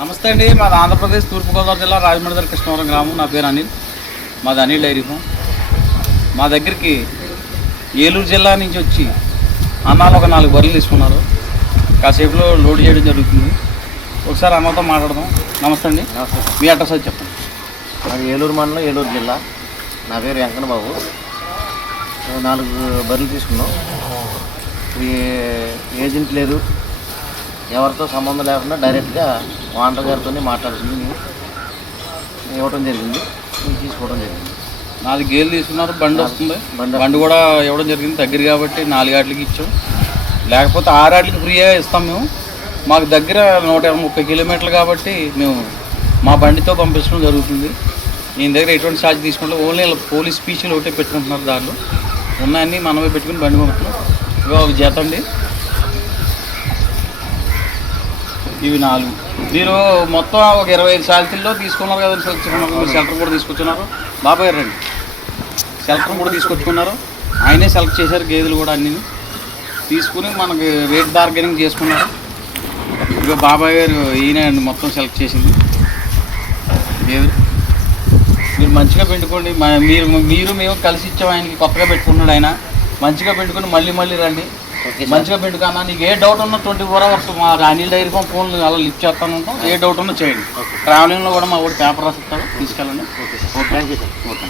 నమస్తే అండి. మాది ఆంధ్రప్రదేశ్ తూర్పుగోదావరి జిల్లా రాజమండ్రి కృష్ణవరం గ్రామం. నా పేరు అనిల్. మాది అనిల్ డైరీ ఫామ్. మా దగ్గరికి ఏలూరు జిల్లా నుంచి వచ్చి అన్నాలు ఒక 4 బర్రెలు తీసుకున్నారు. కాసేపులో లోడ్ చేయడం జరుగుతుంది. ఒకసారి అన్నతో మాట్లాడదాం. నమస్తే అండి. నమస్తే. మీ అడ్రస్ అది చెప్పండి. అది ఏలూరు మండలం, ఏలూరు జిల్లా. నా పేరు వెంకన్న బాబు. 4 బర్రెలు తీసుకున్నాం. ఈ ఏజెంట్ లేదు, ఎవరితో సంబంధం లేకుండా డైరెక్ట్గా ఓనర్ గారితో మాట్లాడుతుంది ఇవ్వడం జరిగింది. తీసుకోవడం జరిగింది. 4 గేలు తీసుకున్నారు. బండి వస్తుంది. బండి కూడా ఇవ్వడం జరిగింది. దగ్గర కాబట్టి 4 ఆటలకి ఇచ్చాం. లేకపోతే 6 ఆటలకి ఫ్రీగా ఇస్తాం మేము. మాకు దగ్గర 130 కిలోమీటర్లు కాబట్టి మేము మా బండితో పంపించడం జరుగుతుంది. నేను దగ్గర ఎటువంటి ఛార్జ్ తీసుకుంటే ఓన్లీ పోలీస్ స్పీచ్లు ఒకటే పెట్టుకుంటున్నారు. దాంట్లో ఉన్నాయన్నీ మనమే పెట్టుకుని బండి పంపుతున్నాం. ఇవో ఒక జత అండి. ఇవి 4. మీరు మొత్తం ఒక 25 శాలరీల్లో తీసుకున్నారు కదా. మీరు సెలెక్టర్ కూడా తీసుకొచ్చున్నారు. బాబాయ్ రండి. సెలెక్టర్ కూడా తీసుకొచ్చుకున్నారు. ఆయనే సెలెక్ట్ చేశారు గేదెలు కూడా అన్నీ తీసుకుని మనకి రేట్ బార్గెనింగ్ చేసుకున్నారు. ఇక బాబాయ్ గారు ఈయన మొత్తం సెలెక్ట్ చేసింది గేదెలు. మీరు మంచిగా పెట్టుకోండి. మీరు మేము కలిసి ఇచ్చాం. ఆయనకి కొత్తగా పెట్టుకున్నాడు. ఆయన మంచిగా పెట్టుకుని మళ్ళీ రండి. మంచిగా పెట్టుకున్నా. నీకు ఏ డౌట్ ఉన్నా 24 hours మా అనిల్ డైరీ ఫామ్ ఫోన్ అలా లిఫ్ట్ చేస్తాను ఉంటాం. ఏ డౌట్ ఉన్నా చేయండి. ట్రావెలింగ్లో కూడా మా ఊడి పేపర్ రాసిస్తాడు, తీసుకెళ్ళండి. Okay sir. Thank you sir. Okay.